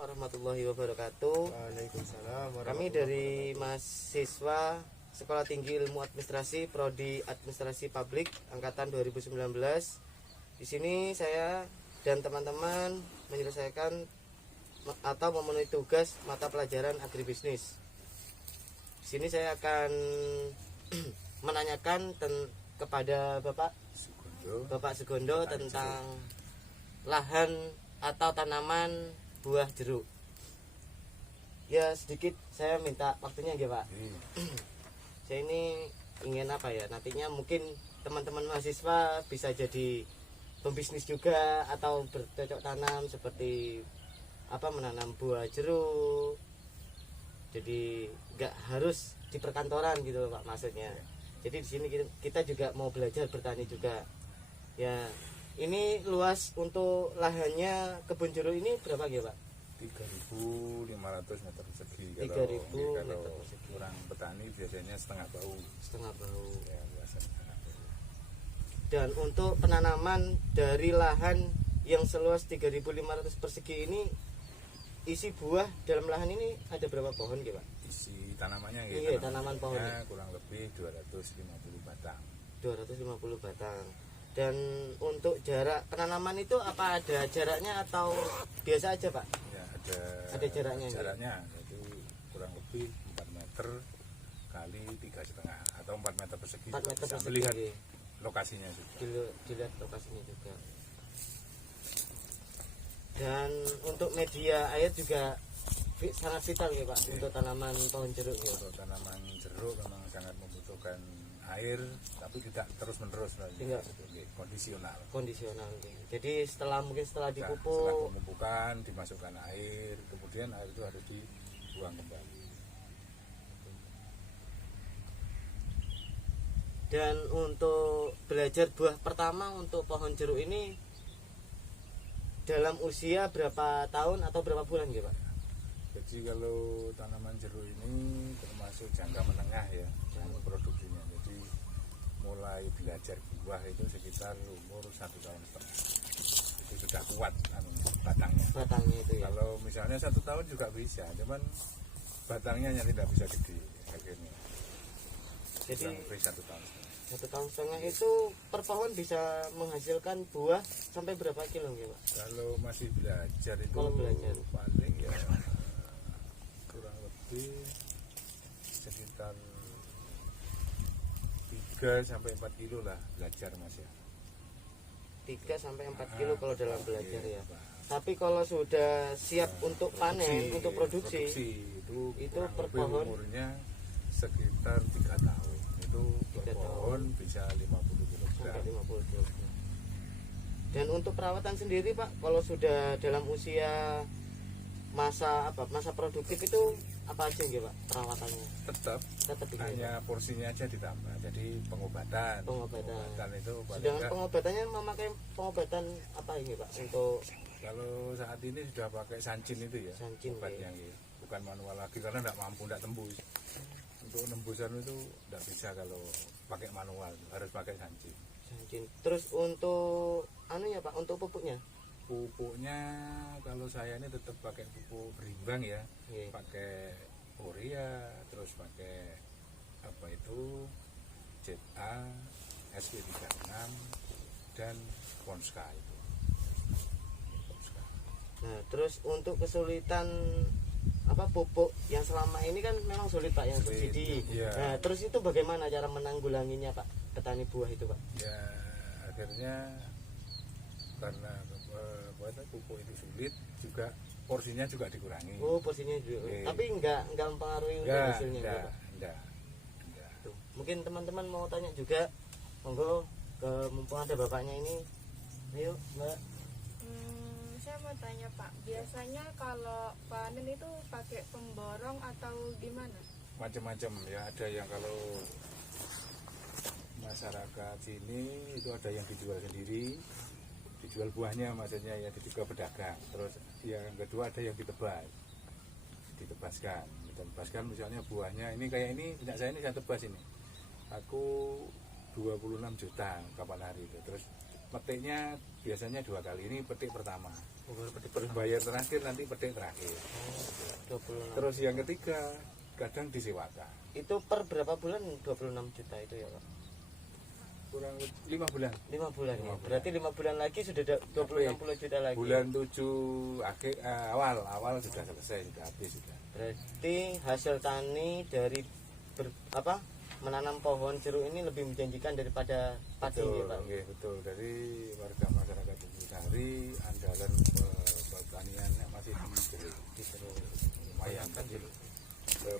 Warahmatullahi wabarakatuh. Waalaikumsalam. Kami dari mahasiswa Sekolah Tinggi Ilmu Administrasi Prodi Administrasi Publik angkatan 2019. Di sini saya dan teman-teman menyelesaikan atau memenuhi tugas mata pelajaran agribisnis. Di sini saya akan menanyakan kepada Bapak Sugondo tentang lahan atau tanaman buah jeruk. Ya sedikit saya minta waktunya ya Pak. Saya ini ingin nantinya mungkin teman-teman mahasiswa bisa jadi pembisnis juga atau bercocok tanam seperti menanam buah jeruk. Jadi nggak harus di perkantoran gitu Pak maksudnya. Jadi di sini kita juga mau belajar bertani juga. Ya, ini luas untuk lahannya kebun jeruk ini berapa ya Pak? 3.500 meter persegi. 3.000 kalau meter persegi. Orang petani biasanya setengah bau. Ya, biasa setengah bau. Dan untuk penanaman dari lahan yang seluas 3.500 persegi ini, isi buah dalam lahan ini ada berapa pohon ya Pak? Isi tanamannya Iya, tanaman pohon. Kurang lebih 250 batang. 250 batang. Dan untuk jarak penanaman itu apa ada jaraknya atau biasa aja Pak? Ya, ada jaraknya. Jaraknya itu kurang lebih 4 meter kali 3,5 atau 4 meter persegi. 4 meter persegi. Lihat lokasinya juga. Dilihat lokasinya juga. Dan untuk media air juga sangat vital ya Pak untuk tanaman pohon jeruk ya. Untuk tanaman jeruk memang sangat membutuhkan air, tapi tidak terus menerus Tidak. Kondisional. Jadi setelah dipupuk, setelah pemupukan dimasukkan air, kemudian air itu harus dibuang kembali. Dan untuk belajar buah pertama untuk pohon jeruk ini dalam usia berapa tahun atau berapa bulan ya Pak? Jadi kalau tanaman jeruk ini termasuk jangka menengah ya, produksinya. Jadi mulai belajar buah itu sekitar umur 1,5 tahun. Itu sudah kuat batangnya. Batangnya itu ya. Kalau misalnya 1 tahun juga bisa, cuman batangnya yang tidak bisa gede akhirnya. Jadi lebih 1 tahun. 1,5 tahun itu per pohon bisa menghasilkan buah sampai berapa kilo ya Pak? Kalau masih belajar itu paling ya kurang lebih sekitar 3-4 kilo lah belajar Mas ya. 3-4 kilo kalau dalam belajar ya. Tapi kalau sudah siap untuk panen, untuk produksi itu per pohon umurnya sekitar 3 tahun. Itu per pohon bisa 50 kg. Sampai 50 kg. Dan untuk perawatan sendiri Pak, kalau sudah dalam usia masa produktif itu apa aja ya Pak perawatannya? Tetap hanya porsinya aja ditambah. Jadi pengobatan itu sedangkan pengobatannya memakai pengobatan apa ini Pak untuk kalau saat ini sudah pakai sancin itu ya, obatnya ya. Bukan manual lagi karena tidak tembus. Untuk nembusan itu tidak bisa kalau pakai manual, harus pakai sancin. Terus untuk Pak, untuk pupuknya kalau saya ini tetap pakai pupuk berimbang ya. Pakai urea, terus pakai ZA, SP36 dan Ponska itu. Nah, terus untuk kesulitan pupuk yang selama ini kan memang sulit Pak yang subsidi. Ya. Nah, terus itu bagaimana cara menanggulanginya Pak petani buah itu Pak? Ya, akhirnya karena pupuk itu sulit juga porsinya juga dikurangi. Oh, porsinya juga. Tapi enggak mempengaruhi untuk hasilnya enggak. Tuh. Mungkin teman-teman mau tanya juga, monggo mumpung ada bapaknya ini. Ayo, Mbak. Saya mau tanya Pak, biasanya kalau panen itu pakai pemborong atau gimana? Macam-macam ya, ada yang kalau masyarakat sini itu ada yang dijual sendiri, dijual buahnya maksudnya ya, dijual pedagang. Terus yang kedua ada yang ditebaskan misalnya buahnya ini kayak ini punya saya ini, saya tebas ini aku 26 juta kapan hari itu. Terus petiknya biasanya 2 kali, ini petik pertama Terus bayar terakhir nanti petik terakhir. 26. Terus yang ketiga kadang disewakan. Itu per berapa bulan 26 juta itu ya Pak? Kurang 5 bulan. 5 bulan ya. 5 bulan. Berarti 5 bulan lagi sudah 60 juta lagi. Bulan 7 akhir awal sudah selesai, sudah habis sudah. Berarti hasil tani dari menanam pohon jeruk ini lebih menjanjikan daripada padi Betul, ya Pak. nggih, betul. Dari warga masyarakat Bugusari andalan pertaniannya masih di jeruk. Lumayan kan jeruk.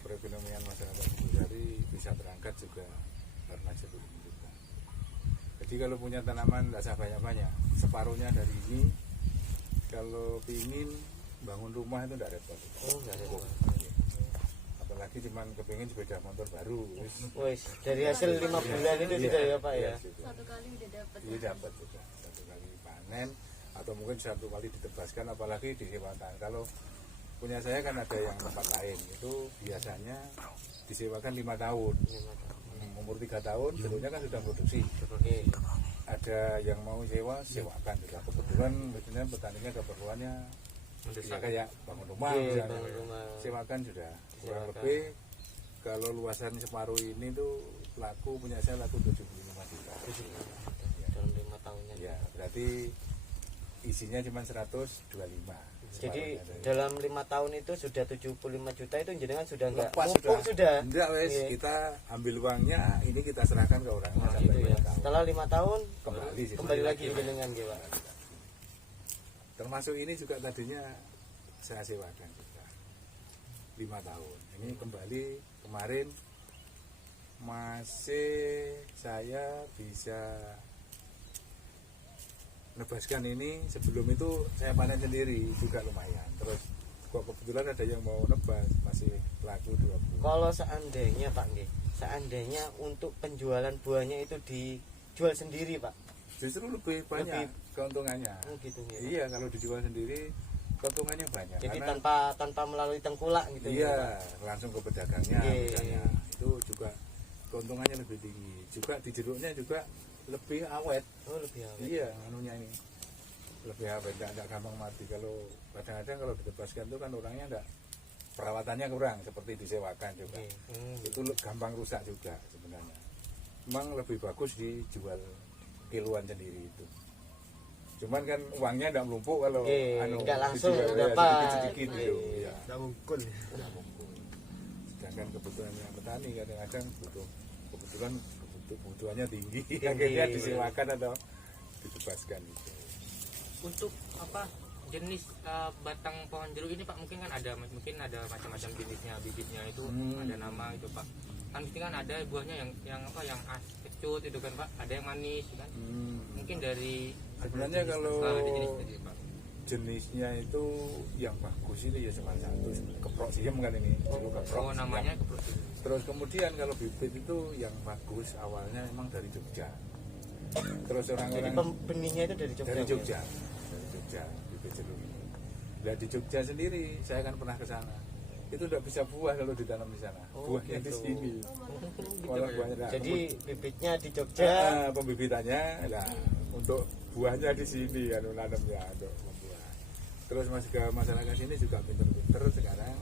Perekonomian masyarakat Bugusari bisa terangkat juga karena jeruk ini juga. Jadi kalau punya tanaman tidak usah banyak-banyak, separuhnya dari ini. Kalau ingin bangun rumah itu tidak repot. Oh, enggak repot. Apalagi cuman kepingin sepeda motor baru. Wes, dari hasil 5 bulan itu sudah ya Pak ya. Satu kali udah dapat. Iya dapat juga satu kali panen atau mungkin satu kali ditebaskan, apalagi disewakan. Kalau punya saya kan ada yang tempat lain itu biasanya disewakan 5 tahun. Umur 3 tahun jeruknya kan sudah produksi. Oke. Ada yang mau sewakan juga. Kebetulan biasanya petaninya keperluannya ya kayak bangun rumah Iya, misalnya. bangun rumah. Sewakan sudah kurang Sewakan. lebih. Kalau luasan separuh ini tuh laku punya saya laku 75 juta. Dalam 5 tahunnya. Ya, berarti isinya cuma 125. Jadi Separuhnya dari- dalam 5 tahun itu sudah 75 juta itu jenengan sudah enggak lepas mumpung sudah. Enggak wes, Iya. kita ambil uangnya, ini kita serahkan ke orangnya Nah, sampai gitu ya. 5 tahun. Setelah 5 tahun Kembali sih. kembali lagi jenengan gitu Pak. Termasuk ini juga tadinya saya sewakan juga 5 tahun. Ini kembali kemarin masih saya bisa nebaskan ini. Sebelum itu saya panen sendiri juga lumayan. Terus kok kebetulan ada yang mau nebas masih laku 20. Kalau seandainya Pak nggih, seandainya untuk penjualan buahnya itu dijual sendiri Pak. Justru lebih banyak keuntungannya. Oh gitu ya. Iya, kalau dijual sendiri keuntungannya banyak. Jadi karena tanpa melalui tengkulak gitu ya. iya, Pak. langsung ke pedagangnya Iya. misalnya. Itu juga keuntungannya lebih tinggi. Juga di jeruknya juga lebih awet. Oh lebih awet. Iya, anunya ini lebih awet, enggak gampang mati. Kalau kadang-kadang kalau ditebaskan itu kan orangnya enggak, perawatannya kurang seperti disewakan juga. Oke. Itu gampang rusak juga sebenarnya. Memang lebih bagus dijual kiloan sendiri itu. Cuman kan uangnya enggak melumpuk kalau nggak langsung dijual, ya, dapat. sedikit-sedikit gitu. Iya. Tidak mungkin. Tidak mungkin. Sedangkan kebutuhannya petani kadang-kadang kebutuhannya tinggi. Akhirnya disewakan atau ditebaskan itu. Untuk apa jenis batang pohon jeruk ini Pak, mungkin ada macam-macam jenisnya, bibitnya itu ada nama itu Pak. Kan mesti kan ada buahnya yang kecut itu kan Pak, ada yang manis kan. Mungkin dari Sebenarnya kalau ada jenis tadi Pak. jenisnya itu yang bagus ini ya cuma satu, keprok siem kan ini, jeruk keprok. Oh namanya siem. keprok. Terus kemudian kalau bibit itu yang bagus awalnya emang dari Jogja. Terus Jadi orang-orang benihnya itu dari Jogja. dari ya? Jogja, bibit jeruk ini. Nah di Jogja sendiri saya kan pernah ke sana. Itu tidak bisa buah kalau ditanam di sana. Oh, Buahnya di gitu. sini. Gitu Malah ya. buahnya. Nah, Jadi bibitnya di Jogja. pembibitannya, nah, untuk buahnya di sini kan nanamnya untuk membuah. Terus masyarakat sini juga pinter-pinter sekarang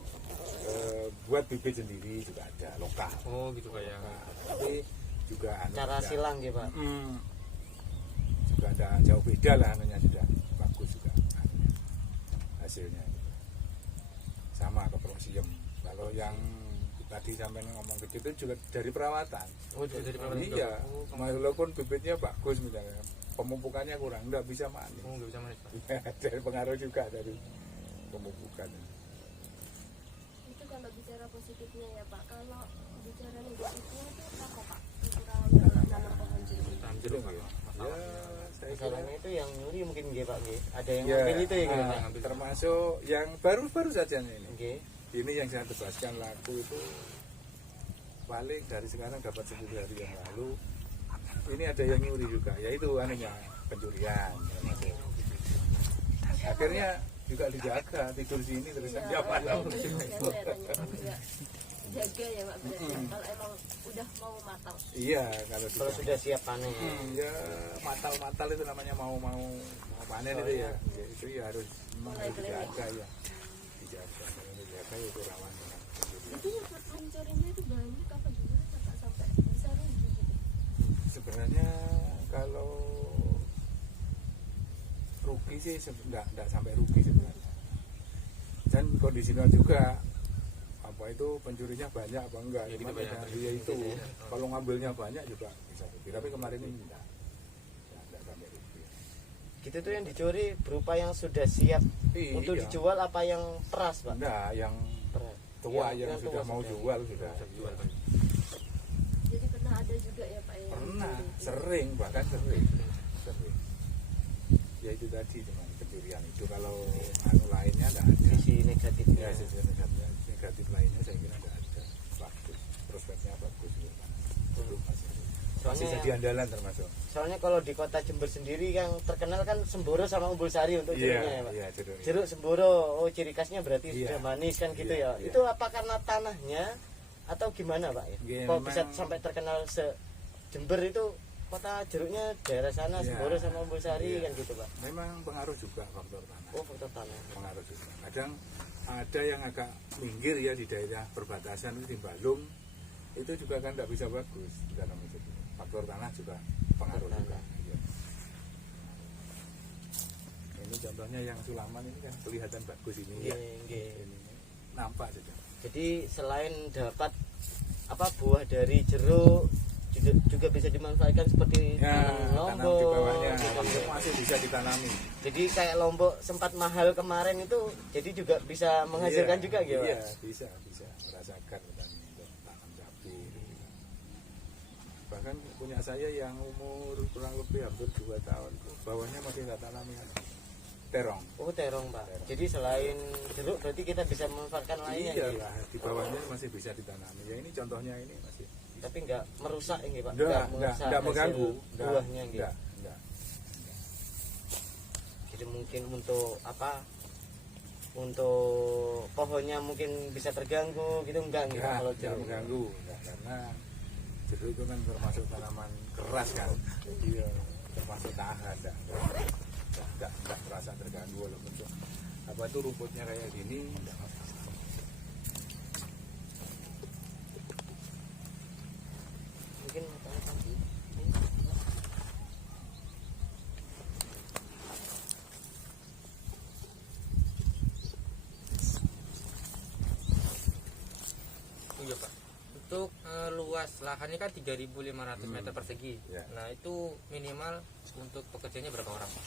buat bibit sendiri juga ada lokal. Oh gitu Pak ya. Nah, tapi juga Cara juga, silang ya Pak. juga ada jauh beda lah anunya, sudah bagus juga anunya, hasilnya sama keprosiem. Kalau yang tadi sampai ngomong gitu itu juga dari perawatan. Oh dari perawatan juga. Iya, Oh, walaupun bibitnya bagus misalnya, pemupukannya kurang, nggak bisa manis. oh nggak bisa manis Pak. Dari pengaruh juga dari pemupukan. Itu kalau bicara positifnya ya Pak. Kalau bicara negatifnya itu apa Pak? Kurang menanam pohon jeruk. Tanam jeruk Pak. Ya, saya kira Masalahnya itu yang nyuri mungkin nggih Pak nggih. Ada yang ya, ngambil itu ya nggih, Pak. termasuk yang baru-baru saja ini. Nggih. Ini yang saya tebaskan laku itu paling dari sekarang dapat 10 hari yang lalu. Ini ada yang nyuri juga, yaitu anunya pencurian. Akhirnya juga dijaga, tidur sini terus jam malam. jaga ya Pak berarti kalau emang udah mau matang. Iya, kalau Kalau sudah siap panen. ya matal itu namanya mau panen itu ya. Ya itu ya harus memang harus dijaga ya. Dijaga, kalau dijaga itu rawan dengan pencurian. Itu yang mencurinya itu banyak apa gimana Pak sampai bisa rugi gitu? Sebenarnya kalau rugi sih enggak sampai rugi sebenarnya. Dan kondisinya juga apa itu pencurinya banyak apa enggak Jadi cuma kebanyakan ya itu gitu ya. kalau ngambilnya banyak juga bisa rugi tapi kemarin ini enggak sampai rugi. Gitu tuh yang dicuri berupa yang sudah siap untuk Iya. dijual apa yang peras, Pak? Enggak, yang Peras. tua Yang yang sudah tua mau sudah. jual sudah jual Pak. Jadi pernah ada juga ya Pak yang pernah mencuri. sering bahkan sering ya itu tadi cuman pencurian itu kalau anu lainnya enggak ada Sisi negatifnya. ya sisi negatif lainnya saya kira enggak ada bagus prospeknya bagus gitu kan. Masih Soalnya jadi andalan termasuk Soalnya kalau di kota Jember sendiri yang terkenal kan Semboro sama Umbul Sari untuk jeruknya ya Pak. iya jeruk Jeruk Semboro, oh ciri khasnya berarti Iya. sudah manis kan gitu Iya, ya. iya. Itu apa karena tanahnya atau gimana Pak ya? Iya, Kok memang- bisa sampai terkenal Jember itu kota jeruknya daerah sana Iya. Semboro sama Umbul Sari Iya. kan gitu Pak. memang pengaruh juga faktor tanah Oh faktor tanah. pengaruh juga kadang ada yang agak minggir ya di daerah perbatasan itu di Balung itu juga kan tidak bisa bagus dalam itu faktor tanah juga pengaruh Faktor juga tanah. iya. Ini contohnya yang Sulaman ini kan kelihatan bagus ini ya Nggih, nggih. ini nampak saja Jadi selain dapat apa buah dari jeruk juga bisa dimanfaatkan seperti ya tanam tanam lombok. di bawahnya gitu. itu masih bisa ditanami Jadi kayak lombok sempat mahal kemarin itu jadi juga bisa menghasilkan Iya, juga gitu. iya Pak? bisa merasakan petani untuk tanam cabai bahkan punya saya yang umur kurang lebih hampir 2 tahun bawahnya masih nggak tanami terong Oh terong Pak. Terong. Jadi selain jeruk berarti kita bisa memanfaatkan lainnya. iya gitu. lah di bawahnya masih bisa ditanami ya ini contohnya ini masih Tapi nggak merusak ini Pak. enggak merusak mengganggu hasil buahnya gitu. enggak. Jadi mungkin untuk apa? Untuk pohonnya mungkin bisa terganggu gitu enggak gitu kalau Enggak jeruk. mengganggu enggak, karena jeruk itu kan termasuk tanaman keras kan jadi ya, termasuk tahan enggak merasa terganggu walaupun tuh, apa itu rumputnya kayak gini enggak masalah. Mungkin Oh iya Pak. Untuk luas lahannya kan 3.500 meter persegi. Ya. Nah itu minimal untuk pekerjanya berapa orang Pak?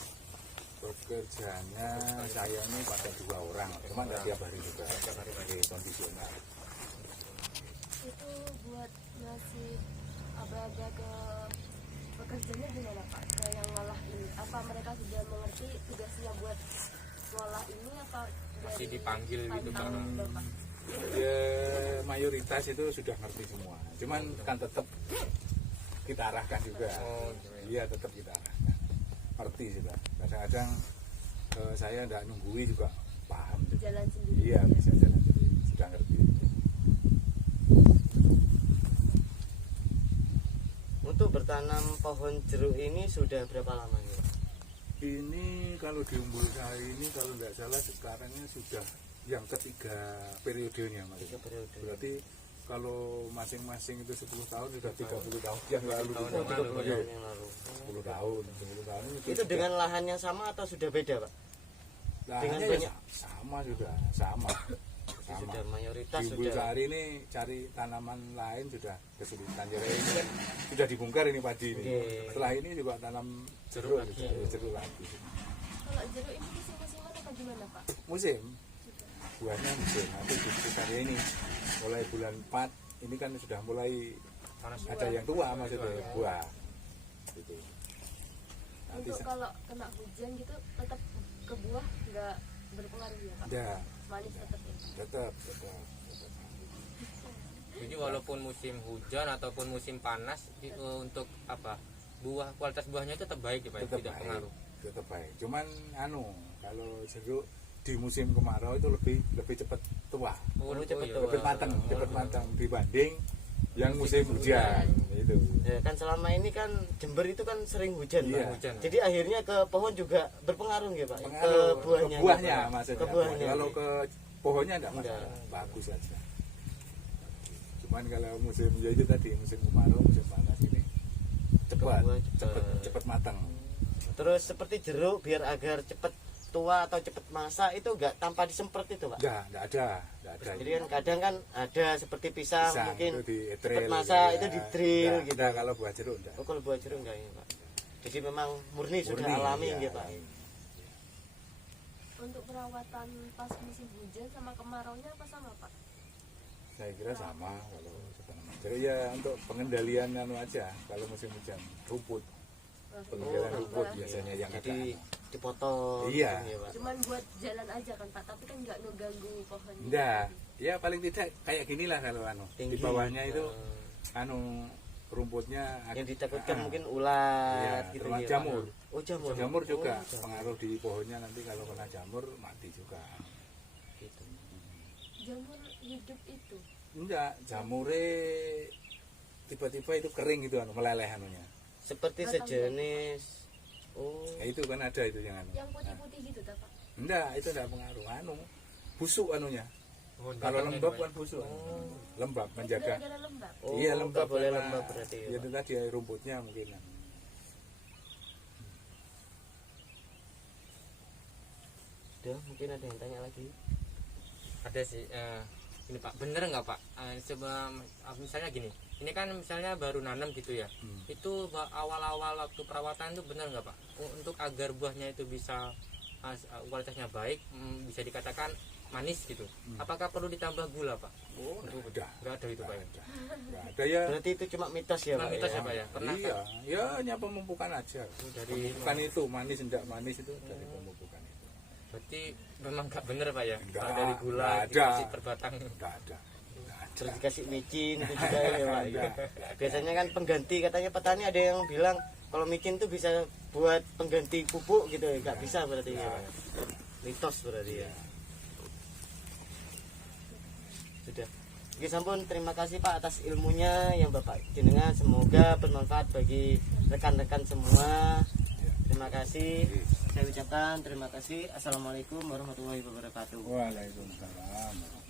Pekerjaannya saya ini pada 2 orang cuma enggak tiap hari juga di kondisional Itu buat ngasih aba-aba ke pekerjanya gimana Pak? Ke yang ngolah ini. Apa mereka sudah mengerti tugasnya buat ngolah ini apa Masih dari gitu, pantauan Pak? Bapak? ya mayoritas itu sudah ngerti semua cuman kan tetap kita arahkan juga Oh, iya tetap kita arahkan ngerti sudah kadang-kadang saya tidak nunggui juga paham juga. Jalan sendiri. Iya ya. bisa jalan sendiri sudah ngerti untuk bertanam pohon jeruk ini sudah berapa lama nih Pak? ini kalau di Umbul Sari ini kalau tidak salah sekarangnya sudah yang ketiga periodenya Mas. 3 periode. Berarti kalau masing-masing itu 10 tahun sudah 30 tahun yang lalu. tahun Oh, yang 30 lalu, tahun yang lalu. 10 tahun, 10 tahun Itu dengan lahan yang sama atau sudah beda Pak? lahannya dengan ya banyak- sama sudah, sama. Sudah mayoritas Di Umbul sudah. Sari ini cari tanaman lain sudah kesulitan. Jadi ini kan sudah dibongkar ini padi ini. Oke. Setelah ini juga tanam Jeruk jeruk, lagi. jeruk lagi. Kalau jeruk ini musim-musiman apa gimana Pak? Musim buahnya musim. Nanti di sekitar ini mulai bulan 4 ini kan sudah mulai Panas ada yang tua maksudnya Iya. buah. Gitu. Nanti Untuk kalau kena hujan gitu tetap ke buah nggak berpengaruh ya Pak? ada Manis tetap ya? tetap. Jadi walaupun musim hujan ataupun musim panas itu untuk apa? Kualitas buahnya itu tetap baik ya Pak, Tetap tidak baik. pengaruh. Tetap baik. Cuman kalau jeruk di musim kemarau itu lebih cepat tua. Oh, Oh, lebih cepet iya. tua. cepet matang dibanding yang musim hujan itu. Ya, kan selama ini kan Jember itu kan sering hujan, Iya. Pak. Hujan. Jadi akhirnya ke pohon juga berpengaruh ya, Pak. Pengaruh Ke buahnya. ke buahnya Pak. maksudnya. Ke buahnya. Kalau ke pohonnya enggak masalah, Enggak. bagus saja. Cuman kalau musim ya itu tadi musim kemarau, musim panas ini cepat, buah cepat matang. Terus seperti jeruk biar agar cepet tua atau cepet masak itu enggak tanpa disemprot itu, Pak. Enggak ada. Jadi kan kadang kan ada seperti pisang, Pisang mungkin itu di cepet drill, masak ya. itu di drill Enggak, gitu. enggak, kalau buah jeruk enggak. Oh, kalau buah jeruk enggak ya, Pak. Jadi memang murni sudah Murni, alami ya, gitu, Pak. alami. Untuk perawatan pas musim hujan sama kemaraunya apa sama Pak? Saya kira sama kalau tanaman jeruk ya untuk pengendalian anu aja kalau musim hujan rumput. Pengendalian rumput biasanya yang ada. Jadi dipotong Iya. gitu ya, Pak. Cuman buat jalan aja kan Pak, tapi kan nggak ngeganggu pohon. Enggak, ya paling tidak kayak ginilah kalau anu Tinggi. di bawahnya itu anu rumputnya Yang ditakutkan Ah, mungkin ulat iya, gitu termasuk ya, Pak. jamur. Oh, jamur. jamur juga Oh, jamur. pengaruh di pohonnya, nanti kalau kena jamur mati juga. Gitu. Jamur hidup itu. Enggak, jamure tiba-tiba itu kering gitu anu meleleh anunya. Seperti Batang sejenis. Oh. Ya itu kan ada itu yang anu. Yang putih-putih gitu tak Pak? Enggak, itu enggak pengaruh anu. Busuk anunya. Oh, Kalau batangnya lembab itu, Pak. kan busuk. Lembab menjaga. Gara-gara lembab. Oh, Iya lembab, nggak boleh karena lembab berarti ya, ya Pak. itu tadi rumputnya mungkin. Udah, mungkin ada yang tanya lagi. Ada sih ini Pak, bener nggak Pak? Sebelum misalnya gini, ini kan misalnya baru nanam gitu ya, itu awal-awal waktu perawatan itu bener nggak Pak? Untuk agar buahnya itu bisa kualitasnya baik, bisa dikatakan manis gitu, apakah perlu ditambah gula Pak? Oh, udah. Nggak ada itu Pak ya? Enggak ada ya. Berarti itu cuma mitos ya, Cuma Pak. mitos ya? ya Pak ya? Pernah Iya, ya hanya pemupukan aja. dari Pemupukan itu manis enggak manis itu dari pemupukan itu. berarti memang nggak bener Pak ya? Nggak, Kalau dari gula nggak ada. dikasih per batang. Enggak ada. Terus dikasih micin itu juga ya, Pak. Biasanya kan pengganti, katanya petani ada yang bilang kalau micin tuh bisa buat pengganti pupuk gitu ya. Nggak bisa berarti ya, Pak. Mitos berarti ya. Sudah. Oke, sampun, terima kasih Pak atas ilmunya yang Bapak jenengan, semoga bermanfaat bagi rekan-rekan semua. Terima kasih. Saya ucapkan terima kasih. Assalamualaikum warahmatullahi wabarakatuh. Waalaikumsalam.